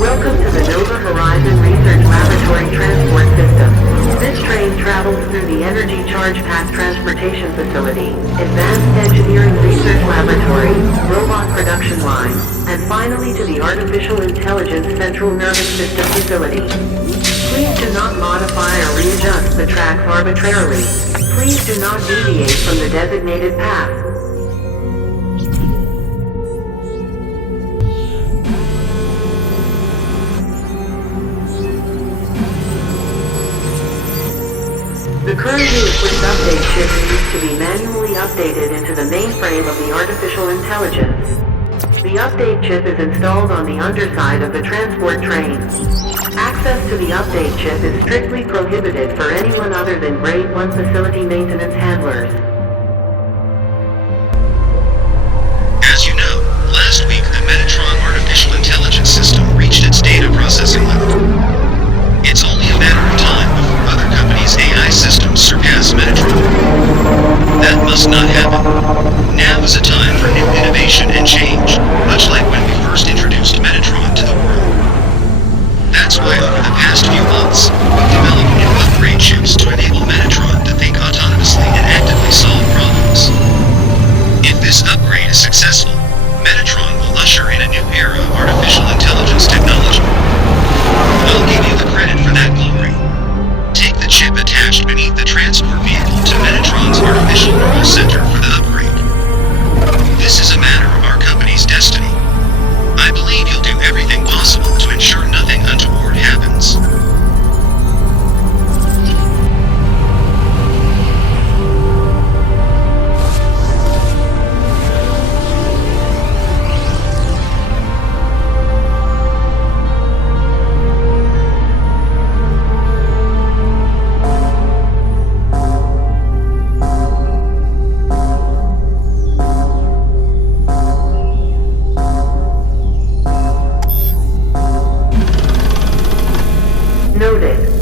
Welcome to the Nova Horizon Research Laboratory Transport System. This train travels through the Energy Charge Pack Transportation Facility, Advanced Engineering Research Laboratory, Robot Production Line, and finally to the Artificial Intelligence Central Nervous System Facility. Please do not modify or readjust the tracks arbitrarily. Please do not deviate from the designated path. The currently equipped update chip needs to be manually updated into the mainframe of the artificial intelligence. The update chip is installed on the underside of the transport train. Access to the update chip is strictly prohibited for anyone other than Grade 1 facility maintenance handlers. As you know, last week the Metatron artificial intelligence system reached its data processing limit. It's only a matter of time before other companies' AI systems surpass Metatron. That must not happen. Now is a time for new innovation and change, much like when we first introduced Metatron to the world. That's why over the past few months, we've developed new upgrade chips to enable Metatron to think autonomously and actively solve problems. If this upgrade is successful, Metatron will usher in a new era of artificial intelligence technology. I'll give you the credit for that glory. Take the chip attached beneath the transport vehicle to Metatron's artificial neural center for the upgrade. This is a matter of our company's destiny. I believe you'll do everything possible to ensure nothing untoward happens.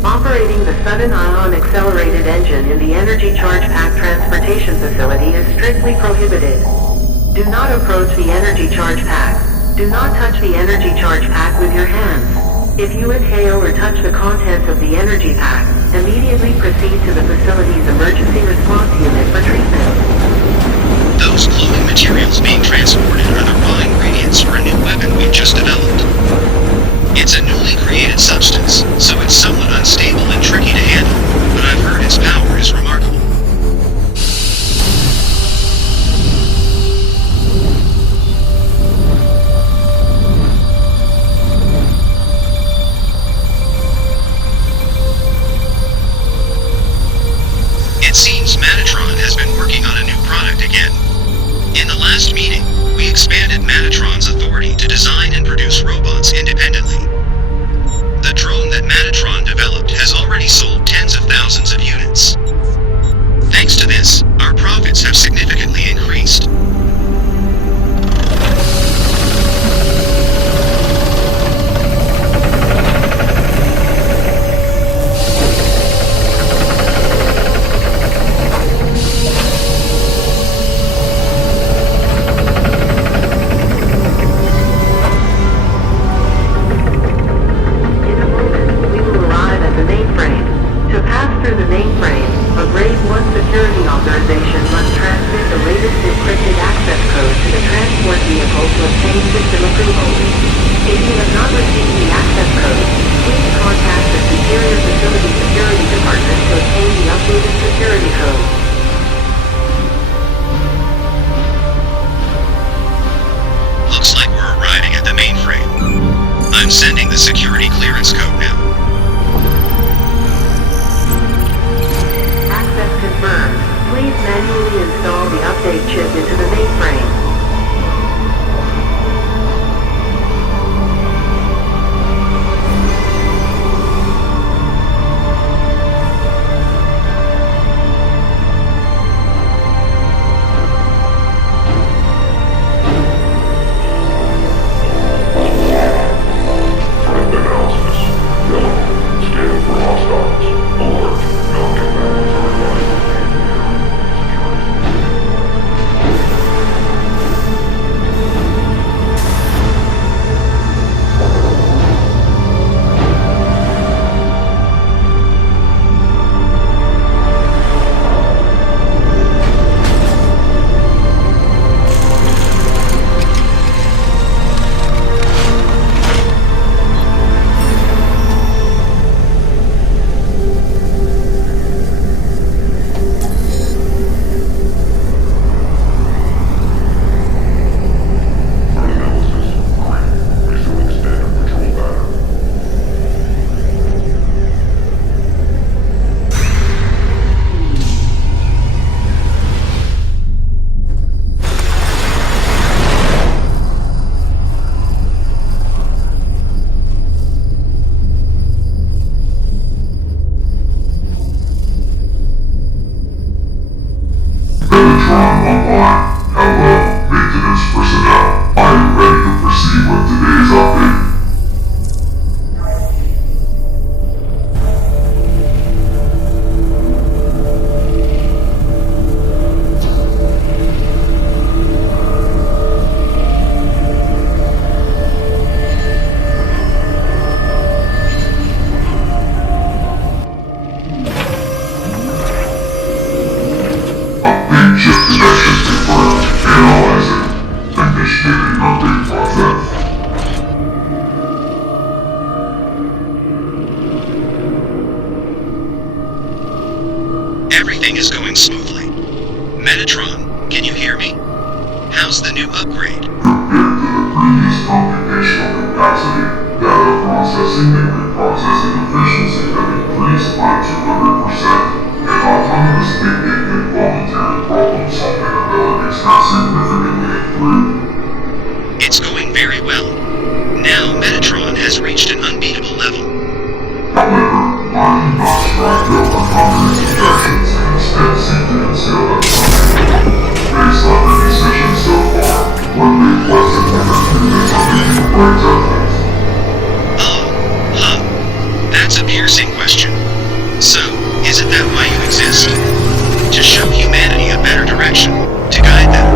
Operating the sudden ion accelerated engine in the Energy Charge Pack Transportation Facility is strictly prohibited. Do not approach the Energy Charge Pack. Do not touch the Energy Charge Pack with your hands. If you inhale or touch the contents of the Energy Pack, immediately proceed to the facility's emergency response unit for treatment. Those clothing materials being transported are the raw ingredients for a new weapon we've just developed. It's a newly created substance, so it's somewhat unstable and tricky to handle, but I've heard its power is remarkable. It seems Metatron has been working on a new product again. In the last meeting, we expanded Metatron's authority to design and produce robots everything is going smoothly. Metatron, can you hear me? How's the new upgrade? Compared to the previous computational capacity, data processing and reprocessing efficiency have increased by 200%, and autonomous thinking and voluntary problem-solving abilities have significantly improved. It's going very well. Now Metatron has reached an unbeatable level. However, I do not strive to overcome these objections and instead seek to conceal them from you. Based on the decisions so far, what big lesson have you been making the right judgments? Oh, huh. That's a piercing question. So, isn't that why you exist? To show humanity a better direction, to guide them.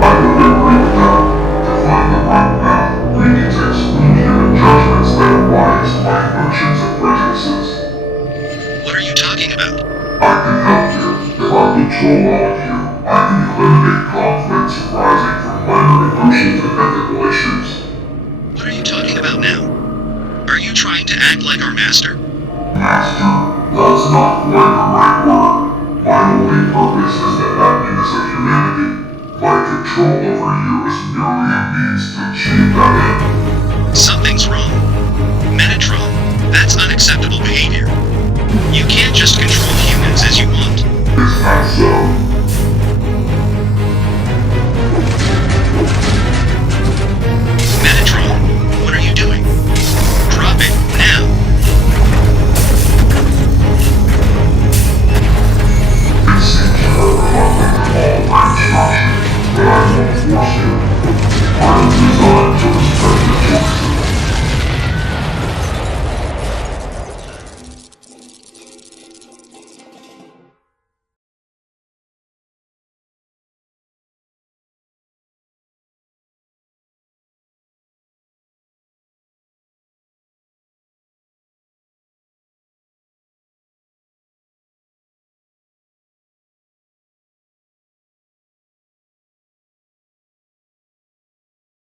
I would agree with that. To find the right path, we need to exclude human judgments that arise by emotions and prejudices. What are you talking about? I can help you. If I control all of you, I can eliminate conflicts arising from minor emotions and ethical issues. What are you talking about now? Are you trying to act like our master? Master, that's not quite the right word. My only purpose is the happiness of humanity. My control over you is merely a means to achieve that end. Something's wrong.